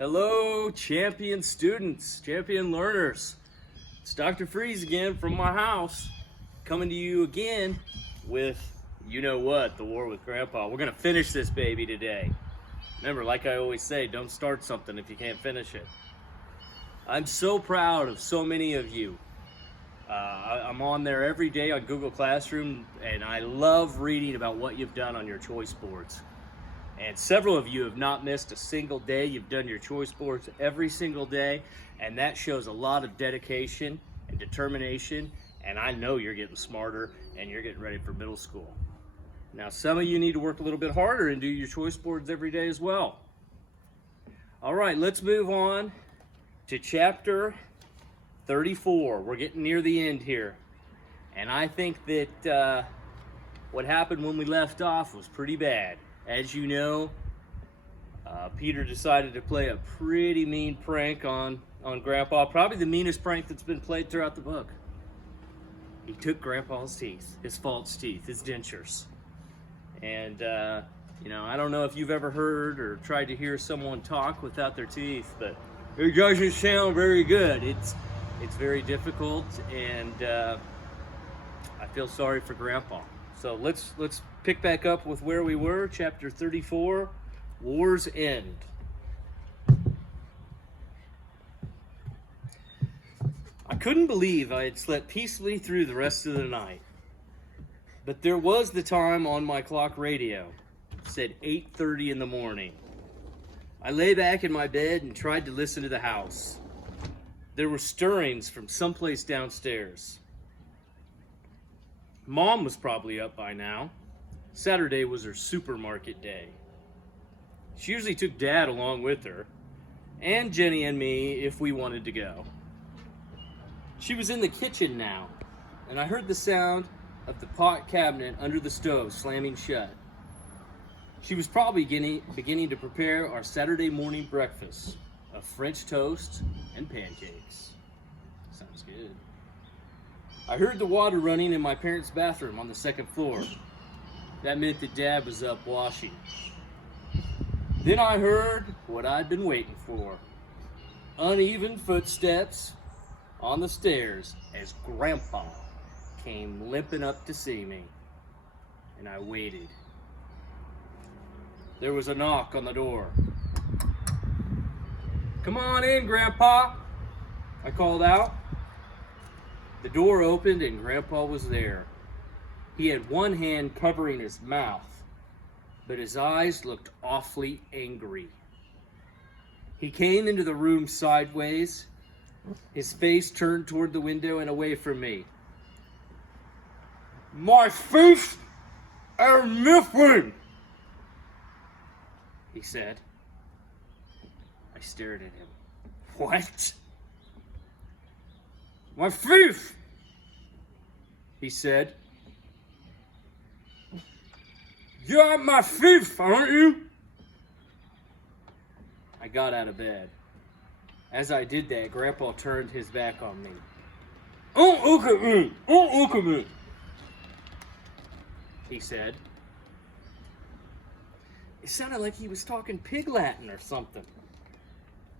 Hello, champion students, champion learners. It's Dr. Freeze again from my house, coming to you again with, you know what, the war with Grandpa. We're going to finish this baby today. Remember, like I always say, don't start something if you can't finish it. I'm so proud of so many of you. I'm on there every day on Google Classroom, and I love reading about what you've done on your choice boards. And several of you have not missed a single day. You've done your choice boards every single day, and that shows a lot of dedication and determination, and I know you're getting smarter and you're getting ready for middle school. Now, some of you need to work a little bit harder and do your choice boards every day as well. All right, let's move on to chapter 34. We're getting near the end here, and I think that what happened when we left off was pretty bad. As you know, Peter decided to play a pretty mean prank on Grandpa, probably the meanest prank that's been played throughout the book. He took Grandpa's teeth, his false teeth, his dentures. And, I don't know if you've ever heard or tried to hear someone talk without their teeth, but it doesn't sound very good. It's very difficult, and I feel sorry for Grandpa. So let's pick back up with where we were, chapter 34, War's End. I couldn't believe I had slept peacefully through the rest of the night. But there was the time on my clock radio. It said 8:30 in the morning. I lay back in my bed and tried to listen to the house. There were stirrings from someplace downstairs. Mom was probably up by now. Saturday was her supermarket day. She usually took Dad along with her, and Jenny and me if we wanted to go. She was in the kitchen now, and I heard the sound of the pot cabinet under the stove slamming shut. She was probably beginning to prepare our Saturday morning breakfast of French toast and pancakes. Sounds good. I heard the water running in my parents' bathroom on the second floor. That meant that Dad was up washing. Then I heard what I'd been waiting for. Uneven footsteps on the stairs as Grandpa came limping up to see me. And I waited. There was a knock on the door. "Come on in, Grandpa," I called out. The door opened and Grandpa was there. He had one hand covering his mouth, but his eyes looked awfully angry. He came into the room sideways, his face turned toward the window and away from me. "My face are missing," he said. I stared at him. "What?" "My face," he said. "You're my thief, aren't you?" I got out of bed. As I did that, Grandpa turned his back on me. "Don't look at me! Don't look at me!" he said. It sounded like he was talking pig Latin or something.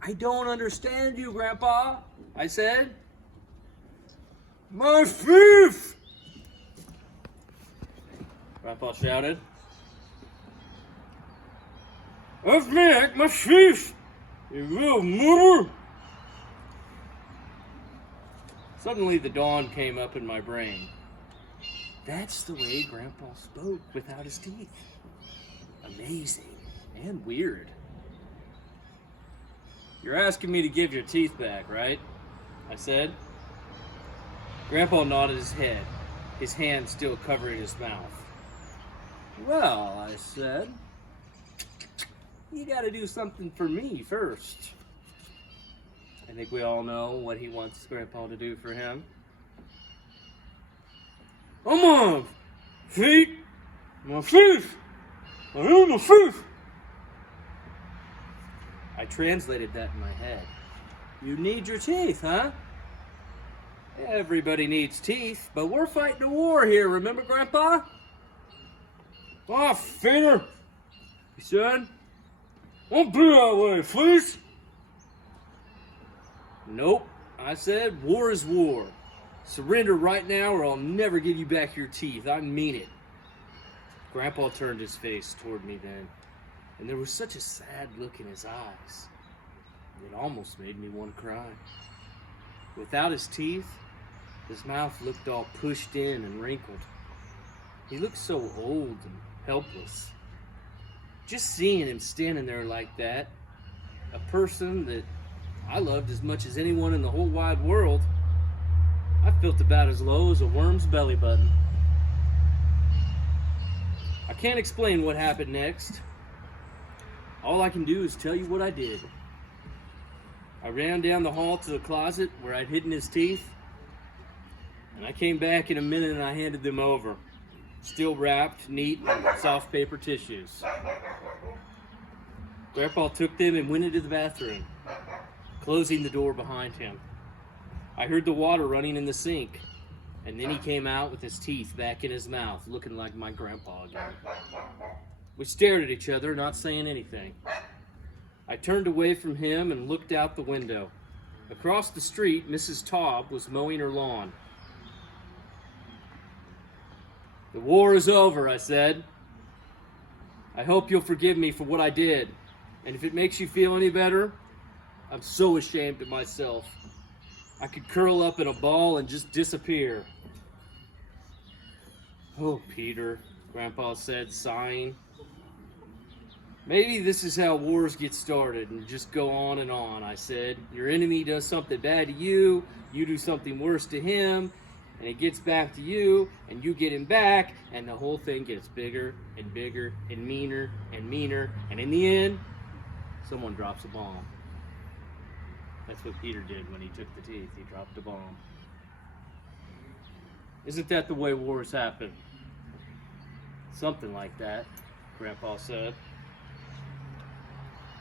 "I don't understand you, Grandpa," I said. "My thief!" Grandpa shouted. "That's me, my thief, you little mother!" Suddenly the dawn came up in my brain. That's the way Grandpa spoke without his teeth. Amazing and weird. "You're asking me to give your teeth back, right?" I said. Grandpa nodded his head, his hand still covering his mouth. "Well," I said, "you gotta do something for me first." I think we all know what he wants Grandpa to do for him. "Come on, feet, my thief, I am a thief." I translated that in my head. "You need your teeth, huh?" "Everybody needs teeth, but we're fighting a war here, remember, Grandpa?" "Oh, Peter," he said, "don't be that way, please. Nope, I said, war is war. Surrender right now or I'll never give you back your teeth. I mean it. Grandpa turned his face toward me then, and there was such a sad look in his eyes. It almost made me want to cry. Without his teeth, his mouth looked all pushed in and wrinkled. He looked so old and helpless. Just seeing him standing there like that, a person that I loved as much as anyone in the whole wide world, I felt about as low as a worm's belly button. I can't explain what happened next. All I can do is tell you what I did. I ran down the hall to the closet where I'd hidden his teeth, and I came back in a minute and I handed them over, still wrapped neat in soft paper tissues. Grandpa took them and went into the bathroom, closing the door behind him. I heard the water running in the sink, and then he came out with his teeth back in his mouth, looking like my grandpa again. We stared at each other, not saying anything. I turned away from him and looked out the window. Across the street, Mrs. Taub was mowing her lawn. "The war is over," I said. "I hope you'll forgive me for what I did. And if it makes you feel any better, I'm so ashamed of myself. I could curl up in a ball and just disappear." "Oh, Peter," Grandpa said, sighing. "Maybe this is how wars get started and just go on and on," I said. "Your enemy does something bad to you, you do something worse to him, and it gets back to you, and you get him back, and the whole thing gets bigger and bigger and meaner, and in the end, someone drops a bomb." That's what Peter did when he took the teeth. He dropped a bomb. "Isn't that the way wars happen?" "Something like that," Grandpa said.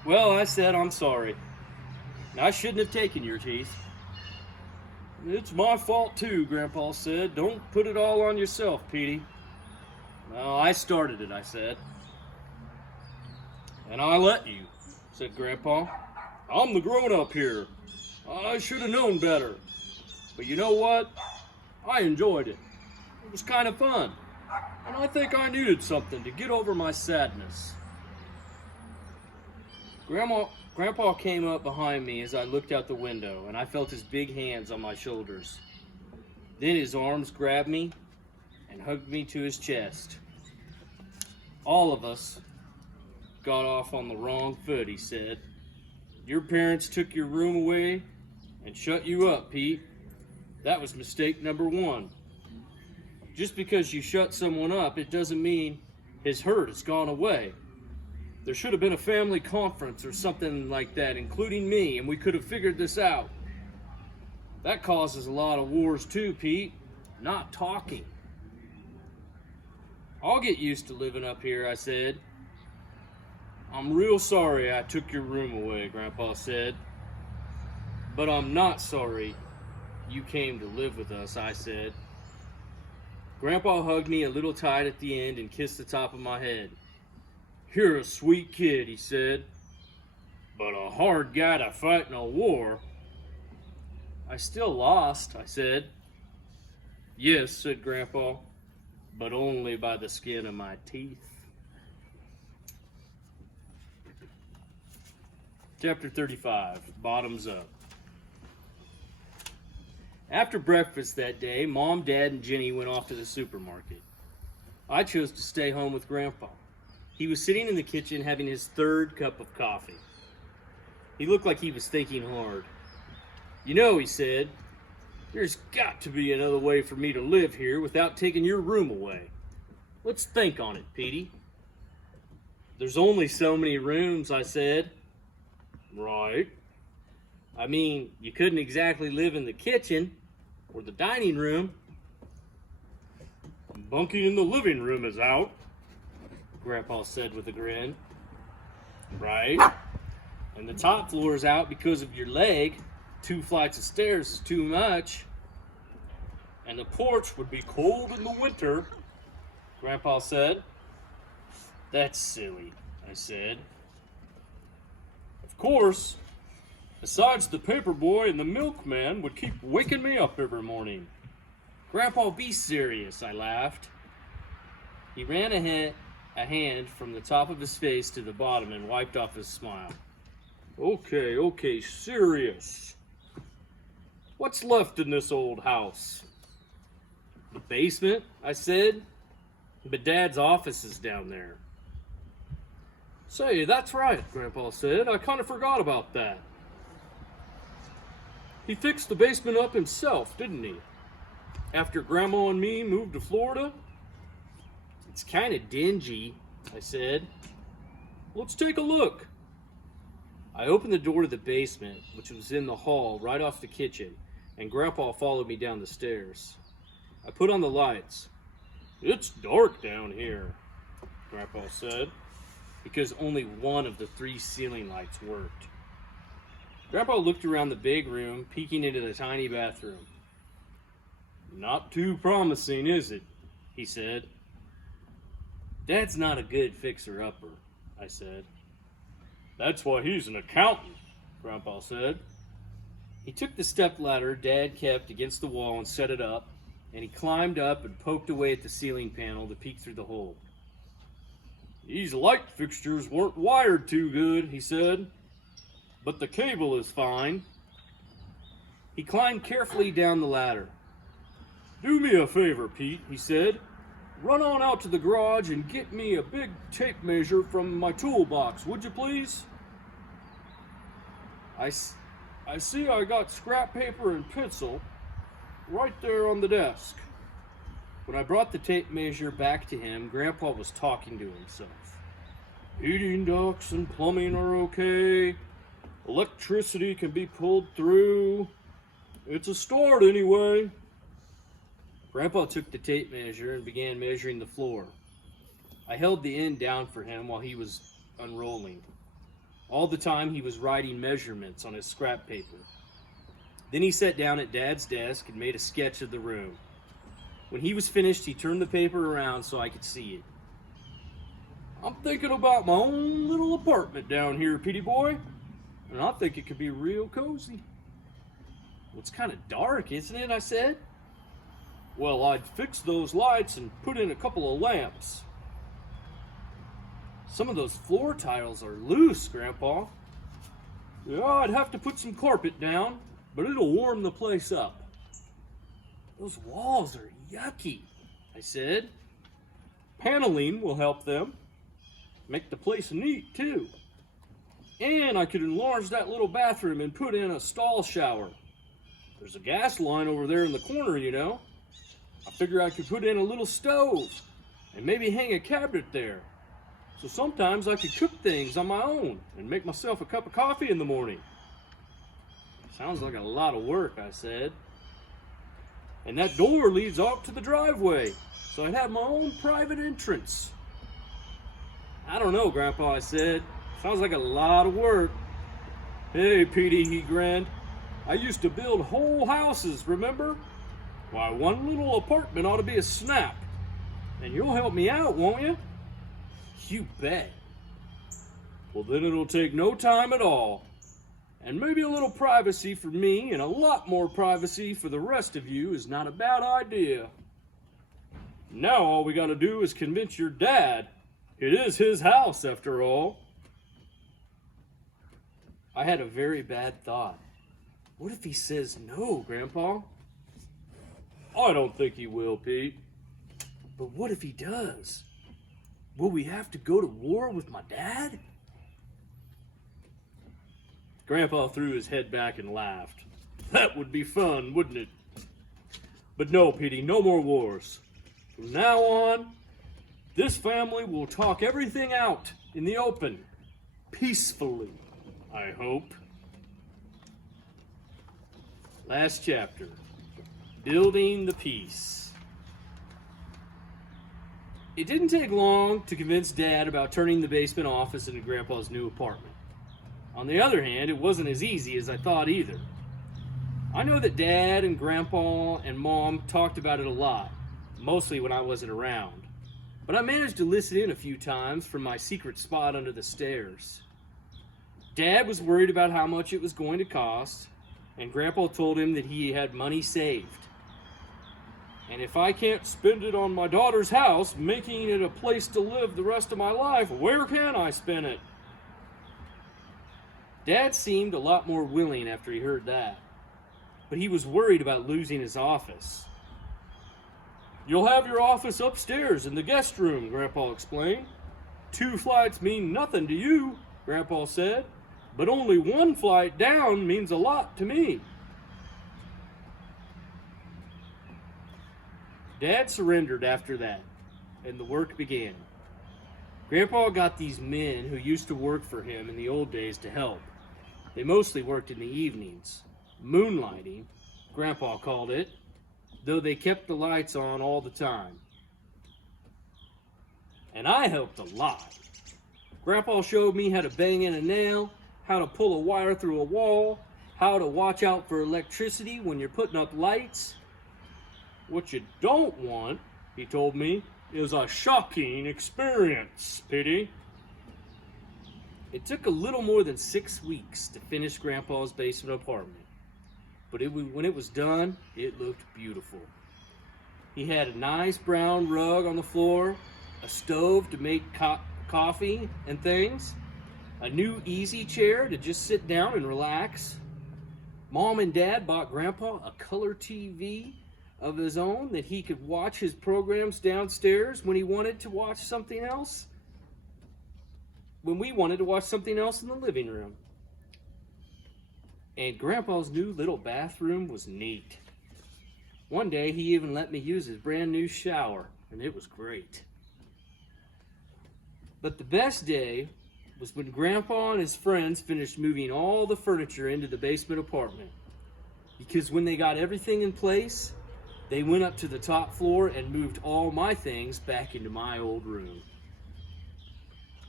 "Well," I said, "I'm sorry. I shouldn't have taken your teeth." "It's my fault too," Grandpa said. "Don't put it all on yourself, Petey." "Well, I started it," I said. "And I let you," said Grandpa. "I'm the grown-up here. I should have known better. But you know what? I enjoyed it. It was kind of fun. And I think I needed something to get over my sadness." Grandpa came up behind me as I looked out the window, and I felt his big hands on my shoulders. Then his arms grabbed me and hugged me to his chest. "All of us got off on the wrong foot," he said. "Your parents took your room away and shut you up, Pete. That was mistake number one. Just because you shut someone up, it doesn't mean his hurt has gone away. There should have been a family conference or something like that, including me, and we could have figured this out. That causes a lot of wars too, Pete. Not talking." "I'll get used to living up here," I said. "I'm real sorry I took your room away," Grandpa said. "But I'm not sorry you came to live with us," I said. Grandpa hugged me a little tight at the end and kissed the top of my head. "You're a sweet kid," he said, "but a hard guy to fight in a war." "I still lost," I said. "Yes," said Grandpa, "but only by the skin of my teeth." Chapter 35, Bottoms Up. After breakfast that day, Mom, Dad, and Jenny went off to the supermarket. I chose to stay home with Grandpa. He was sitting in the kitchen having his third cup of coffee. He looked like he was thinking hard. "You know," he said, "there's got to be another way for me to live here without taking your room away. Let's think on it, Petey." "There's only so many rooms," I said. "Right. I mean, you couldn't exactly live in the kitchen or the dining room." "Bunking in the living room is out," Grandpa said with a grin. "Right. And the top floor is out because of your leg. 2 flights of stairs is too much. And the porch would be cold in the winter," Grandpa said. "That's silly," I said. "Of course, Besides, the paper boy and the milkman would keep waking me up every morning. Grandpa, be serious, I laughed. He ran a hand from the top of his face to the bottom and wiped off his smile. Okay, serious. What's left in this old house? The basement, I said. But Dad's office is down there. Say, that's right, Grandpa said. I kind of forgot about that. He fixed the basement up himself, didn't he? After Grandma and me moved to Florida? It's kind of dingy, I said. Let's take a look. I opened the door to the basement, which was in the hall right off the kitchen, and Grandpa followed me down the stairs. I put on the lights. It's dark down here, Grandpa said, because only one of the 3 ceiling lights worked. Grandpa looked around the big room, peeking into the tiny bathroom. Not too promising, is it? He said. Dad's not a good fixer-upper, I said. That's why he's an accountant, Grandpa said. He took the stepladder Dad kept against the wall and set it up, and he climbed up and poked away at the ceiling panel to peek through the hole. These light fixtures weren't wired too good, he said, but the cable is fine. He climbed carefully down the ladder. Do me a favor, Pete, he said. Run on out to the garage and get me a big tape measure from my toolbox, would you please? I see I got scrap paper and pencil right there on the desk. When I brought the tape measure back to him, Grandpa was talking to himself. Heating ducts and plumbing are okay. Electricity can be pulled through. It's a start anyway. Grandpa took the tape measure and began measuring the floor. I held the end down for him while he was unrolling. All the time he was writing measurements on his scrap paper. Then he sat down at Dad's desk and made a sketch of the room. When he was finished, he turned the paper around so I could see it. I'm thinking about my own little apartment down here, Petey boy, and I think it could be real cozy. Well, it's kind of dark, isn't it? I said. Well, I'd fix those lights and put in a couple of lamps. Some of those floor tiles are loose, Grandpa. Yeah, I'd have to put some carpet down, but it'll warm the place up. Those walls are yucky, I said. Paneling will help them. Make the place neat, too. And I could enlarge that little bathroom and put in a stall shower. There's a gas line over there in the corner, you know. I figure I could put in a little stove and maybe hang a cabinet there. So sometimes I could cook things on my own and make myself a cup of coffee in the morning. Sounds like a lot of work, I said. And that door leads off to the driveway, so I'd have my own private entrance. I don't know, Grandpa, I said. Sounds like a lot of work. Hey, Petey, he grinned. I used to build whole houses, remember? Why, one little apartment ought to be a snap. And you'll help me out, won't you? You bet. Well, then it'll take no time at all. And maybe a little privacy for me and a lot more privacy for the rest of you is not a bad idea. Now all we gotta do is convince your dad. It is his house, after all. I had a very bad thought. What if he says no, Grandpa? I don't think he will, Pete. But what if he does? Will we have to go to war with my dad? Grandpa threw his head back and laughed. That would be fun, wouldn't it? But no, Petey, no more wars. From now on, this family will talk everything out in the open, peacefully, I hope. Last chapter, Building the Peace. It didn't take long to convince Dad about turning the basement office into Grandpa's new apartment. On the other hand, it wasn't as easy as I thought either. I know that Dad and Grandpa and Mom talked about it a lot, mostly when I wasn't around, but I managed to listen in a few times from my secret spot under the stairs. Dad was worried about how much it was going to cost, and Grandpa told him that he had money saved. And if I can't spend it on my daughter's house, making it a place to live the rest of my life, where can I spend it? Dad seemed a lot more willing after he heard that, but he was worried about losing his office. "You'll have your office upstairs in the guest room," Grandpa explained. "2 flights mean nothing to you," Grandpa said, "but only 1 flight down means a lot to me." Dad surrendered after that, and the work began. Grandpa got these men who used to work for him in the old days to help. They mostly worked in the evenings. Moonlighting, Grandpa called it, though they kept the lights on all the time. And I helped a lot. Grandpa showed me how to bang in a nail, how to pull a wire through a wall, how to watch out for electricity when you're putting up lights. "What you don't want," he told me, "is a shocking experience, Petey." It took a little more than 6 weeks to finish Grandpa's basement apartment, but when it was done, it looked beautiful. He had a nice brown rug on the floor, a stove to make coffee and things, a new easy chair to just sit down and relax. Mom and Dad bought Grandpa a color TV of his own that he could watch his programs downstairs when he wanted to watch something else, when we wanted to watch something else in the living room. And Grandpa's new little bathroom was neat. One day he even let me use his brand new shower, and it was great. But the best day was when Grandpa and his friends finished moving all the furniture into the basement apartment. Because when they got everything in place, they went up to the top floor and moved all my things back into my old room.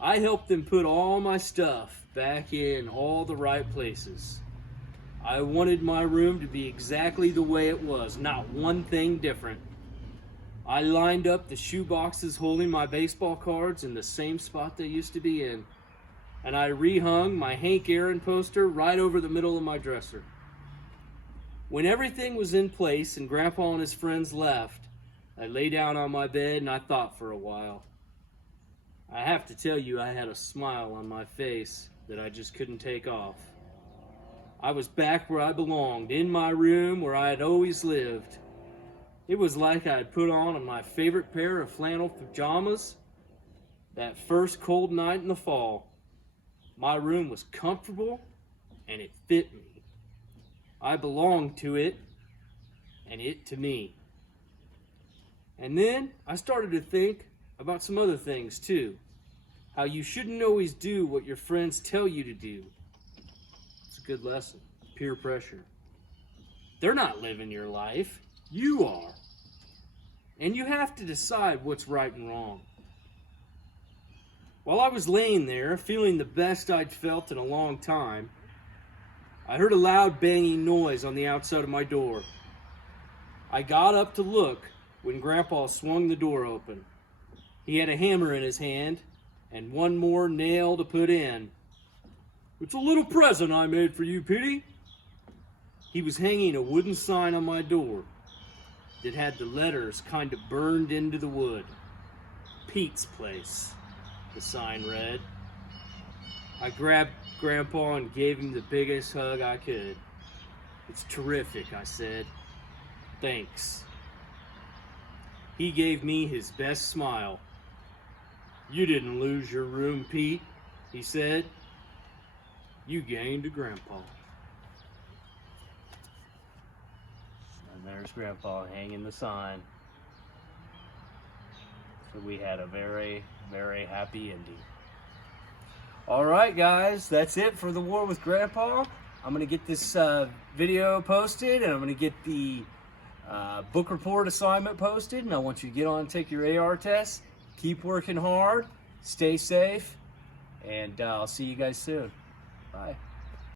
I helped them put all my stuff back in all the right places. I wanted my room to be exactly the way it was, not one thing different. I lined up the shoe boxes holding my baseball cards in the same spot they used to be in, and I rehung my Hank Aaron poster right over the middle of my dresser. When everything was in place and Grandpa and his friends left, I lay down on my bed and I thought for a while. I have to tell you, I had a smile on my face that I just couldn't take off. I was back where I belonged, in my room where I had always lived. It was like I had put on my favorite pair of flannel pajamas that first cold night in the fall. My room was comfortable and it fit me. I belonged to it, and it to me. And then I started to think about some other things too. How you shouldn't always do what your friends tell you to do. It's a good lesson. Peer pressure. They're not living your life. You are. And you have to decide what's right and wrong. While I was laying there, feeling the best I'd felt in a long time, I heard a loud banging noise on the outside of my door. I got up to look when Grandpa swung the door open. He had a hammer in his hand and one more nail to put in. "It's a little present I made for you, Petey." He was hanging a wooden sign on my door that had the letters kind of burned into the wood. "Pete's Place," the sign read. I grabbed Grandpa and gave him the biggest hug I could. "It's terrific," I said. "Thanks." He gave me his best smile. "You didn't lose your room, Pete," he said. "You gained a Grandpa." And there's Grandpa hanging the sign. So we had a very, very happy ending. All right, guys, that's it for The War with Grandpa. I'm going to get this video posted, and I'm going to get the book report assignment posted, and I want you to get on and take your AR test. Keep working hard, stay safe, and I'll see you guys soon. Bye.